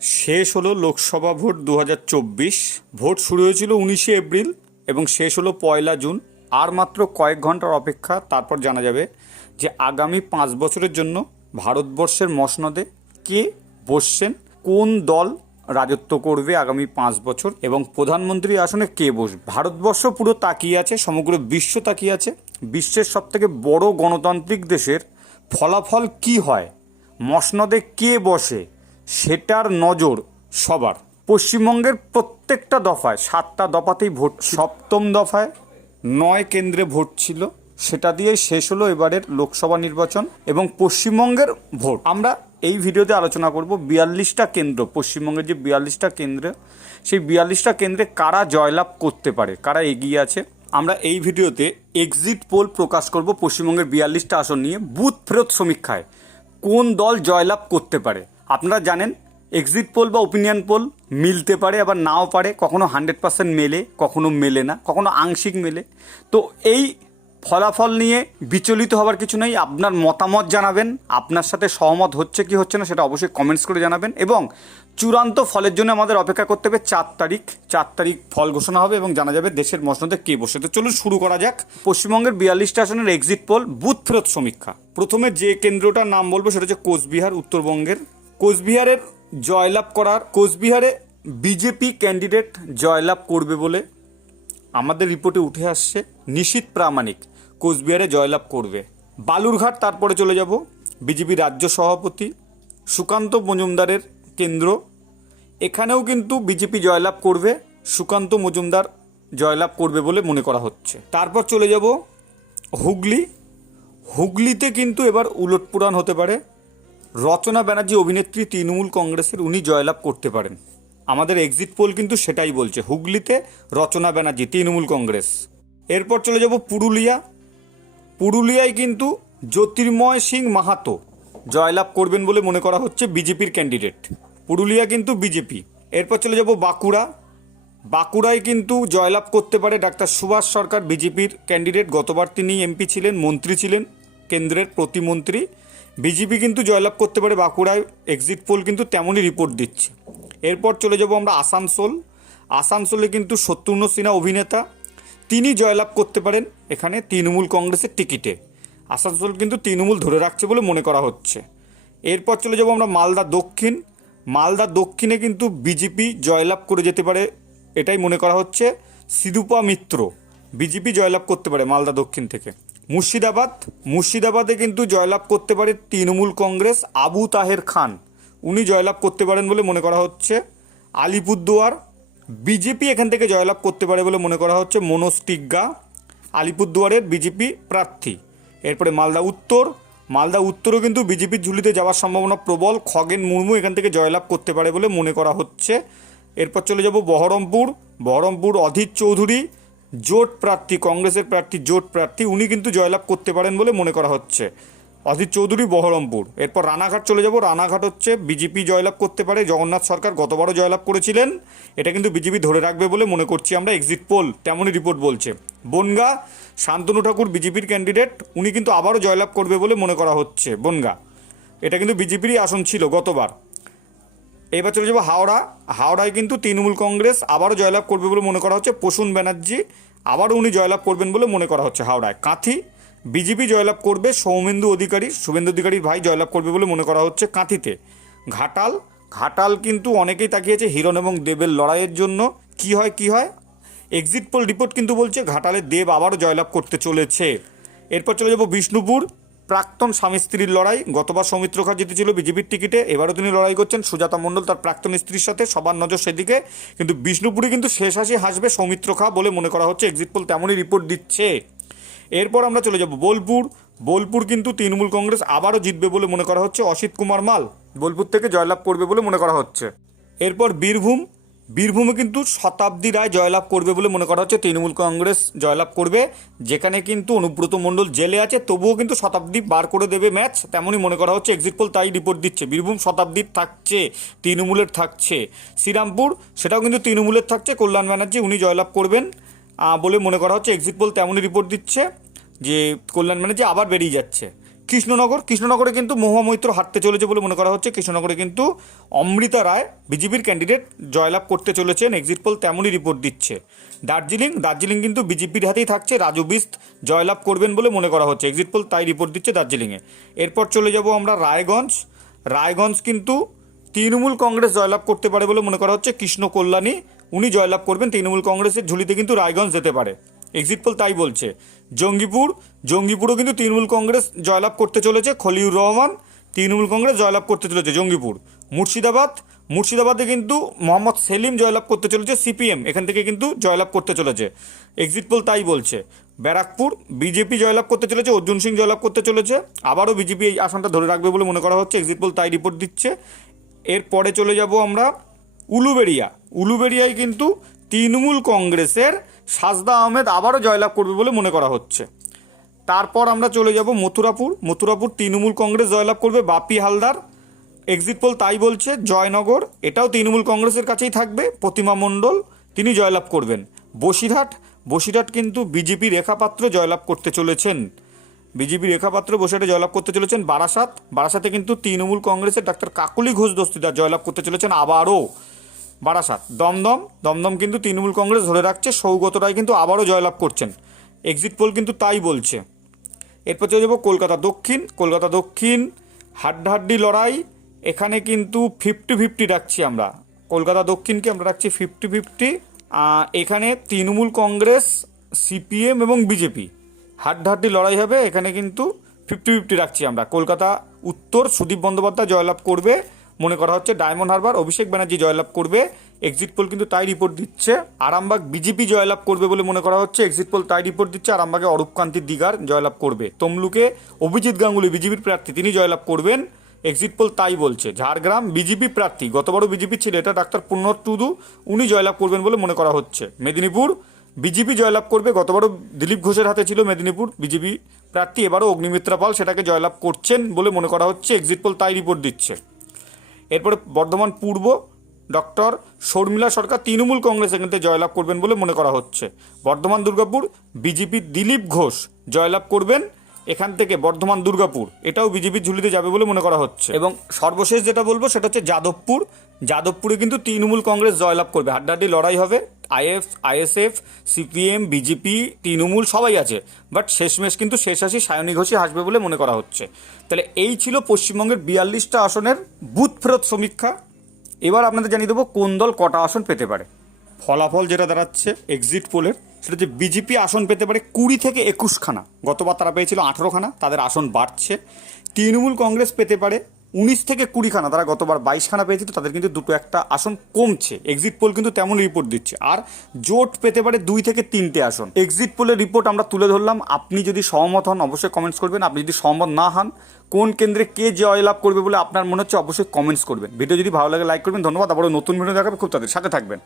শেষ হলো লোকসভা ভোট দু হাজার চব্বিশ। ভোট শুরু হয়েছিল উনিশে এপ্রিল এবং শেষ হলো পয়লা জুন। আর মাত্র কয়েক ঘণ্টার অপেক্ষা তারপর জানা যাবে যে আগামী পাঁচ বছরের জন্য ভারতবর্ষের মসনদে কে বসছেন, কোন দল রাজত্ব করবে আগামী পাঁচ বছর এবং প্রধানমন্ত্রী আসনে কে বসবে ভারতবর্ষ পুরো তাকিয়ে আছে, সমগ্র বিশ্ব তাকিয়ে আছে, বিশ্বের সবথেকে বড় গণতান্ত্রিক দেশের ফলাফল কি হয়, মসনদে কে বসে সেটার নজর সবার। পশ্চিমবঙ্গের প্রত্যেকটা দফায়, সাতটা দফাতেই ভোট, সপ্তম দফায় নয় কেন্দ্রে ভোট ছিল। সেটা দিয়ে শেষ হলো এবারের লোকসভা নির্বাচন এবং পশ্চিমবঙ্গের ভোট। আমরা এই ভিডিওতে আলোচনা করব বিয়াল্লিশটা কেন্দ্র, পশ্চিমবঙ্গের যে বিয়াল্লিশটা কেন্দ্র, সেই বিয়াল্লিশটা কেন্দ্রে কারা জয়লাভ করতে পারে, কারা এগিয়ে আছে। আমরা এই ভিডিওতে এক্সিট পোল প্রকাশ করব পশ্চিমবঙ্গের বিয়াল্লিশটা আসন নিয়ে, বুথ ফেরত সমীক্ষায়। কোন দল জয়লাভ করতে পারে? আপনারা জানেন এক্সিট পোল বা ওপিনিয়ন পোল মিলতে পারে, আবার নাও পারে, কখনো হান্ড্রেড পার্সেন্ট মেলে, কখনো মেলে না, কখনো আংশিক মেলে। তো এই ফলাফল নিয়ে বিচলিত হওয়ার কিছু নেই, আপনার মতামত জানাবেন, আপনার সাথে সহমত হচ্ছে কি হচ্ছে না সেটা অবশ্যই কমেন্টস করে জানাবেন এবং চূড়ান্ত ফলের জন্য আমাদের অপেক্ষা করতে হবে চার তারিখ। চার তারিখ ফল ঘোষণা হবে এবং জানা যাবে দেশের মসনদে কে বসে তো চলুন শুরু করা যাক। পশ্চিমবঙ্গের বিয়াল্লিশটা আসনের এক্সিট পোল বুথ ফেরত সমীক্ষা। প্রথমে যে কেন্দ্রটার নাম বলব সেটা হচ্ছে কোচবিহার, উত্তরবঙ্গের কোচবিহারের জয়লাভ করার, কোচবিহারে বিজেপি ক্যান্ডিডেট জয়লাভ করবে বলে আমাদের রিপোর্টে উঠে আসছে নিশীত প্রামাণিক, কোচবিহারে জয়লাভ করবে। বালুরঘাট তারপরে চলে যাব, বিজেপি রাজ্য সভাপতি সুকান্ত মজুমদারের কেন্দ্র। এখানেও কিন্তু বিজেপি জয়লাভ করবে, সুকান্ত মজুমদার জয়লাভ করবে বলে মনে করা হচ্ছে। তারপর চলে যাব হুগলি। হুগলিতে কিন্তু এবার উলটপুরাণ হতে পারে। রচনা ব্যানার্জি অভিনেত্রী তৃণমূল কংগ্রেসের উনি জয়লাভ করতে পারেন। আমাদের এক্সিট পোল কিন্তু সেটাই বলছে, হুগলিতে রচনা ব্যানার্জি তৃণমূল কংগ্রেস। এরপর চলে যাব পুরুলিয়া। পুরুলিয়ায় কিন্তু জ্যোতির্ময় সিং মাহাতো জয়লাভ করবেন বলে মনে করা হচ্ছে বিজেপির ক্যান্ডিডেট পুরুলিয়া কিন্তু বিজেপি। এরপর চলে যাব বাঁকুড়া। বাঁকুড়ায় কিন্তু জয়লাভ করতে পারে ডাক্তার সুভাষ সরকার, বিজেপির ক্যান্ডিডেট গতবার তিনি এমপি ছিলেন, মন্ত্রী ছিলেন, কেন্দ্রের প্রতিমন্ত্রী। বিজেপি কিন্তু জয়লাভ করতে পারে বাঁকুড়ায় এক্সিট পোল কিন্তু তেমনই রিপোর্ট দিচ্ছে। এরপর চলে যাব আমরা আসানসোল। আসানসোলে কিন্তু শত্রুঘ্ন সিনহা অভিনেতা, তিনি জয়লাভ করতে পারেন এখানে তৃণমূল কংগ্রেসের টিকিটে আসানসোল কিন্তু তৃণমূল ধরে রাখছে বলে মনে করা হচ্ছে। এরপর চলে যাব আমরা মালদা দক্ষিণ। মালদা দক্ষিণে কিন্তু বিজেপি জয়লাভ করে যেতে পারে, এটাই মনে করা হচ্ছে সিদুপা মিত্র। বিজেপি জয়লাভ করতে পারে মালদা দক্ষিণ থেকে। মুর্শিদাবাদ, মুর্শিদাবাদে কিন্তু জয়লাভ করতে পারে তৃণমূল কংগ্রেস আবু তাহের খান। উনি জয়লাভ করতে পারেন বলে মনে করা হচ্ছে। আলিপুরদুয়ার, বিজেপি এখান থেকে জয়লাভ করতে পারে বলে মনে করা হচ্ছে মনোজ টিগ্গা। আলিপুরদুয়ারের বিজেপি প্রার্থী। এরপরে মালদা উত্তর, মালদা উত্তরও কিন্তু বিজেপির ঝুলিতে যাওয়ার সম্ভাবনা প্রবল। খগেন মুর্মু এখান থেকে জয়লাভ করতে পারে বলে মনে করা হচ্ছে। এরপর চলে যাব বহরমপুর। বহরমপুর অধীর চৌধুরী জোট প্রার্থী, কংগ্রেসের প্রার্থী, জোট প্রার্থী, উনি কিন্তু জয়লাভ করতে পারেন বলে মনে করা হচ্ছে। অধীর চৌধুরী, বহরমপুর। এরপর রানাঘাট চলে যাব। রানাঘাট হচ্ছে বিজেপি জয়লাভ করতে পারে। জগন্নাথ সরকার গতবারও জয়লাভ করেছিলেন। এটা কিন্তু বিজেপি ধরে রাখবে বলে মনে করছি আমরা। এক্সিট পোল তেমনই রিপোর্ট বলছে। বনগা, শান্তনু ঠাকুর বিজেপির ক্যান্ডিডেট উনি কিন্তু আবারও জয়লাভ করবে বলে মনে করা হচ্ছে। বনগা, এটা কিন্তু বিজেপিরই আসন ছিল গতবার। এবার চলে যাব হাওড়া। হাওড়ায় কিন্তু তৃণমূল কংগ্রেস আবারও জয়লাভ করবে বলে মনে করা হচ্ছে। প্রসূন ব্যানার্জি আবারও উনি জয়লাভ করবেন বলে মনে করা হচ্ছে হাওড়ায়। কাঁথি, বিজেপি জয়লাভ করবে, সৌমেন্দু অধিকারী, শুভেন্দু অধিকারীর ভাই জয়লাভ করবে বলে মনে করা হচ্ছে কাঁথিতে। ঘাটাল ঘাটাল কিন্তু অনেকেই তাকিয়েছে হিরণ এবং দেবের লড়াইয়ের জন্য। কি হয় কি হয়? এক্সিট পোল রিপোর্ট কিন্তু বলছে ঘাটালের দেব আবারও জয়লাভ করতে চলেছে। এরপর চলে যাব বিষ্ণুপুর। প্রাক্তন স্বামী স্ত্রীর লড়াই। গতবার সৌমিত্র খা জিতেছিল বিজেপির টিকিটে, এবারও তিনি লড়াই করছেন সুজাতা মণ্ডল, তার প্রাক্তন স্ত্রীর সাথে, সবার নজর সেদিকে। কিন্তু বিষ্ণুপুরে কিন্তু শেষ হাসি হাসবে সৌমিত্র খা বলে মনে করা হচ্ছে। এক্সিট পোল তেমনই রিপোর্ট দিচ্ছে। এরপর আমরা চলে যাব বোলপুর। বোলপুর কিন্তু তৃণমূল কংগ্রেস আবারও জিতবে বলে মনে করা হচ্ছে। অসিত কুমার মাল বোলপুর থেকে জয়লাভ করবে বলে মনে করা হচ্ছে। এরপর বীরভূম। বীরভূমে কিন্তু শতাব্দী রায় জয়লাভ করবে বলে মনে করা হচ্ছে। তৃণমূল কংগ্রেস জয়লাভ করবে। যেখানে কিন্তু অনুব্রত মণ্ডল জেলে আছে, তবুও কিন্তু শতাব্দী বার করে দেবে ম্যাচ। তেমনই মনে করা হচ্ছে, এক্সিট পোল তাই রিপোর্ট দিচ্ছে। বীরভূম শতাব্দীর থাকছে, তৃণমূলের থাকছে। শ্রীরামপুর, সেটাও কিন্তু তৃণমূলের থাকছে। কল্যাণ ব্যানার্জি উনি জয়লাভ করবেন। বলে মনে করা হচ্ছে, এক্সিট পোল তেমনই রিপোর্ট দিচ্ছে যে কল্যাণ ব্যানার্জি আবার বেরিয়ে যাচ্ছে। কৃষ্ণনগর। কৃষ্ণনগরে কিন্তু মহামৈত্র হাঁটতে চলেছে বলে মনে করা হচ্ছে। কৃষ্ণনগরে কিন্তু অমৃতা রায়, বিজেপির ক্যান্ডিডেট জয়লাভ করতে চলেছেন। এক্সিট পোল তেমনই রিপোর্ট দিচ্ছে। দার্জিলিং দার্জিলিং কিন্তু বিজেপির হাতেই থাকছে। রাজু বিস্ত জয়লাভ করবেন বলে মনে করা হচ্ছে। এক্সিট পোল তাই রিপোর্ট দিচ্ছে দার্জিলিংয়ে। এরপর চলে যাব আমরা রায়গঞ্জ। রায়গঞ্জ কিন্তু তৃণমূল কংগ্রেস জয়লাভ করতে পারে বলে মনে করা হচ্ছে। কৃষ্ণ কল্যাণী, উনি জয়লাভ করবেন। তৃণমূল কংগ্রেসের ঝুলিতে কিন্তু রায়গঞ্জ যেতে পারে। এক্সিট পোল তাই বলছে। জঙ্গিপুর, জঙ্গিপুরও কিন্তু তৃণমূল কংগ্রেস জয়লাভ করতে চলেছে খলিউর রহমান তৃণমূল কংগ্রেস জয়লাভ করতে চলেছে জঙ্গিপুর। মুর্শিদাবাদ, মুর্শিদাবাদে কিন্তু মোহাম্মদ সেলিম জয়লাভ করতে চলেছে সিপিএম, এখান থেকে কিন্তু জয়লাভ করতে চলেছে। এক্সিট পোল তাই বলছে। ব্যারাকপুর, বিজেপি জয়লাভ করতে চলেছে, অর্জুন সিং জয়লাভ করতে চলেছে, আবারও বিজেপি এই আসনটা ধরে রাখবে বলে মনে করা হচ্ছে, এক্সিট পোল তাই রিপোর্ট দিচ্ছে। এরপরে চলে যাব আমরা উলুবেড়িয়া। উলুবেড়িয়ায় কিন্তু তৃণমূল কংগ্রেসের সাজদা আহমেদ আবারও জয়লাভ করবে বলে মনে করা হচ্ছে। তারপর আমরা চলে যাব মথুরাপুর। মথুরাপুর তৃণমূল কংগ্রেস জয়লাভ করবে বাপি হালদার। এক্সিট পোল তাই বলছে, জয়নগর, এটাও তৃণমূল কংগ্রেসের কাছেই থাকবে, প্রতিমা মণ্ডল, তিনি জয়লাভ করবেন। বসিরহাট বসিরহাট কিন্তু বিজেপি রেখাপাত্র জয়লাভ করতে চলেছেন। বিজেপি রেখাপাত্র বসিরহাটে জয়লাভ করতে চলেছেন বারাসাত। বারাসাতে কিন্তু তৃণমূল কংগ্রেসের ডাক্তার কাকুলি ঘোষ দস্তিদার জয়লাভ করতে চলেছেন আবারও। বারাসাত। দমদম দমদম কিন্তু তৃণমূল কংগ্রেস ধরে রাখছে, সৌগত রায় কিন্তু আবারও জয়লাভ করছেন। এক্সিট পোল কিন্তু তাই বলছে। এরপর চলে যাব কলকাতা দক্ষিণ। কলকাতা দক্ষিণ, হাড্ডাহাড্ডি লড়াই, এখানে কিন্তু ফিফটি ফিফটি রাখছি আমরা। কলকাতা দক্ষিণকে আমরা রাখছি ফিফটি ফিফটি এখানে তৃণমূল কংগ্রেস সিপিএম এবং বিজেপি হাড্ডাহাড্ডি লড়াই হবে, এখানে কিন্তু ফিফটি ফিফটি রাখছি আমরা। কলকাতা উত্তর, সুদীপ বন্দ্যোপাধ্যায় জয়লাভ করবে মনে করা হচ্ছে ডায়মন্ড হারবার অভিষেক ব্যানার্জি জয়লাভ করবে। এক্সিট পোল কিন্তু তাই রিপোর্ট দিচ্ছে। আরামবাগ বিজেপি জয়লাভ করবে বলে মনে করা হচ্ছে। এক্সিট পোল তাই রিপোর্ট দিচ্ছে। আরামবাগে অরূপকান্তি দিগার জয়লাভ করবে। তমলুকে অভিজিৎ গাঙ্গুলি বিজেপির প্রার্থী, তিনি জয়লাভ করবেন। এক্সিট পোল তাই বলছে। ঝাড়গ্রাম বিজেপি প্রার্থী গতবারও বিজেপি ছিল, এটা ডাক্তার পুণ্য টুডু, উনি জয়লাভ করবেন বলে মনে করা হচ্ছে। মেদিনীপুর বিজেপি জয়লাভ করবে গতবারও দিলীপ ঘোষের হাতে ছিল মেদিনীপুর বিজেপি প্রার্থী, এবারও অগ্নিমিত্রা পাল সেটাকে জয়লাভ করছেন বলে মনে করা হচ্ছে। এক্সিট পোল তাই রিপোর্ট দিচ্ছে। এরপরে বর্ধমান পূর্ব ডক্টর শর্মিলা সরকার তৃণমূল কংগ্রেস এখান থেকে জয়লাভ করবেন বলে মনে করা হচ্ছে। বর্ধমান দুর্গাপুর বিজেপির দিলীপ ঘোষ জয়লাভ করবেন এখান থেকে বর্ধমান দুর্গাপুর, এটাও বিজেপির ঝুলিতে যাবে বলে মনে করা হচ্ছে। এবং সর্বশেষ যেটা বলব সেটা হচ্ছে যাদবপুর। যাদবপুরে কিন্তু তৃণমূল কংগ্রেস জয়লাভ করবে। হাড্ডাহাড্ডি লড়াই হবে। IF, ISF, CPM, BJP, Trinamool সবাই আছে। বাট শেষমেশ কিন্তু শেষ হাসি সায়নী ঘোষই হাসবে বলে মনে করা হচ্ছে। তাহলে এই ছিল পশ্চিমবঙ্গের বিয়াল্লিশটা আসনের বুথ ফেরত সমীক্ষা। এবার আপনাদের জানিয়ে দেবো কোন দল কটা আসন পেতে পারে। ফলাফল যেটা দাঁড়াচ্ছে এক্সিট পোলের সেটা যে বিজেপি আসন পেতে পারে কুড়ি থেকে একুশখানা। গতবার তারা পেয়েছিল আঠেরোখানা, তাদের আসন বাড়ছে। তৃণমূল কংগ্রেস পেতে পারে উনিশ থেকে কুড়িখানা, তারা গতবার বাইশখানা পেয়েছিল তাদের কিন্তু দুটো একটা আসন কমছে। এক্সিট পোল কিন্তু তেমন রিপোর্ট দিচ্ছে। আর জোট পেতে পারে দুই থেকে তিনটে আসন। এক্সিট পোলের রিপোর্ট আমরা তুলে ধরলাম। আপনি যদি সহমত হন, অবশ্যই কমেন্টস করবেন। আপনি যদি সহমত না হন, কোন কেন্দ্রে কে জয়লাভ করবে বলে আপনার মনে হচ্ছে, অবশ্যই কমেন্টস করবেন। ভিডিও যদি ভালো লাগে লাইক করবেন। ধন্যবাদ। আবারও নতুন ভিডিও দেখাবে। খুব তাদের সাথে থাকবেন।